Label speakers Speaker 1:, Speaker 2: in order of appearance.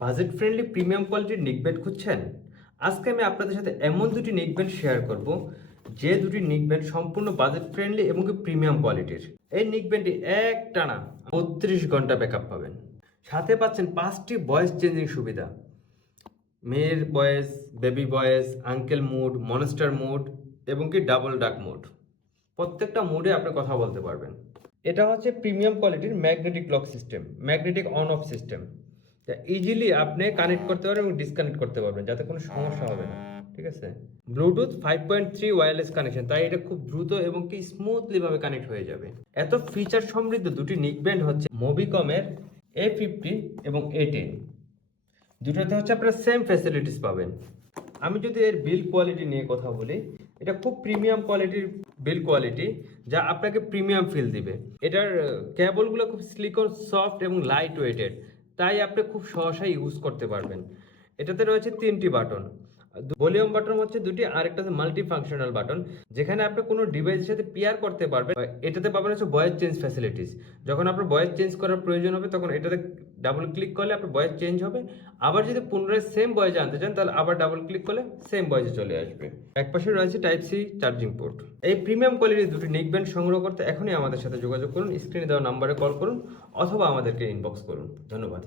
Speaker 1: Budget friendly premium কোয়ালিটির neckband খুঁজছেন? আজকে আমি আপনাদের সাথে এমন দুটি নেকব্যান্ড শেয়ার করব, যে দুটি নেকব্যান্ড সম্পূর্ণ বাজেট ফ্রেন্ডলি এবং প্রিমিয়াম কোয়ালিটির এই নেকব্যান্ডটি এক টানা বত্রিশ ঘণ্টা ব্যাকআপ পাবেন। সাথে পাচ্ছেন পাঁচটি ভয়েস চেঞ্জিং সুবিধা। মেয়ের voice baby voice uncle mood monster mood এবং কি ডাবল ডাক মুড প্রত্যেকটা মুডে আপনি কথা বলতে পারবেন। এটা হচ্ছে প্রিমিয়াম কোয়ালিটির magnetic lock system magnetic on off system easily আপনি কানেক্ট করতে পারবেন এবং ডিসকানেক্ট করতে পারবেন, যাতে কোনো সমস্যা হবে না, ঠিক আছে? Bluetooth five point three wireless connection তাই এটা খুব দ্রুত এবং কি স্মুথলি ভাবে কানেক্ট হয়ে যাবে। এত ফিচার সমৃদ্ধ দুটি নিকব্যান্ড হচ্ছে মোবিকমের এ ফিফটি এবং এ টেন দুটোতে হচ্ছে আপনারা সেম ফ্যাসিলিটিস পাবেন। আমি যদি এর বিল কোয়ালিটি নিয়ে কথা বলি, এটা খুব প্রিমিয়াম কোয়ালিটির বিল কোয়ালিটি যা আপনাকে প্রিমিয়াম ফিল দিবে। এটার কেবলগুলো খুব স্লিকন সফট এবং লাইট ওয়েটেড তাই আপনি খুব সহসাই ইউজ করতে পারবেন। এটাতে রয়েছে তিনটি বাটন। ভলিউম বাটন হচ্ছে দুটি আর একটা মাল্টি ফাংশনাল বাটন, যেখানে আপনি কোনো ডিভাইসের সাথে পেয়ার করতে পারবেন। এটাতে পাবেন হচ্ছে ভয়েস চেঞ্জ ফ্যাসিলিটিস যখন আপনার ভয়েস চেঞ্জ করার প্রয়োজন হবে, তখন এটাতে ডাবল ক্লিক করলে আপনার ভয়েস চেঞ্জ হবে। আবার যদি পুনরায় সেম ভয়েসে আনতে চান, তাহলে আবার ডাবল ক্লিক করলে সেম ভয়েসে চলে আসবে। একপাশে রয়েছে টাইপ সি চার্জিং পোর্ট এই প্রিমিয়াম কোয়ালিটির দুটি নেকব্যান্ড সংগ্রহ করতে এখনই আমাদের সাথে যোগাযোগ করুন স্ক্রিনে দেওয়া নাম্বারে কল করুন, অথবা আমাদেরকে ইনবক্স করুন। ধন্যবাদ।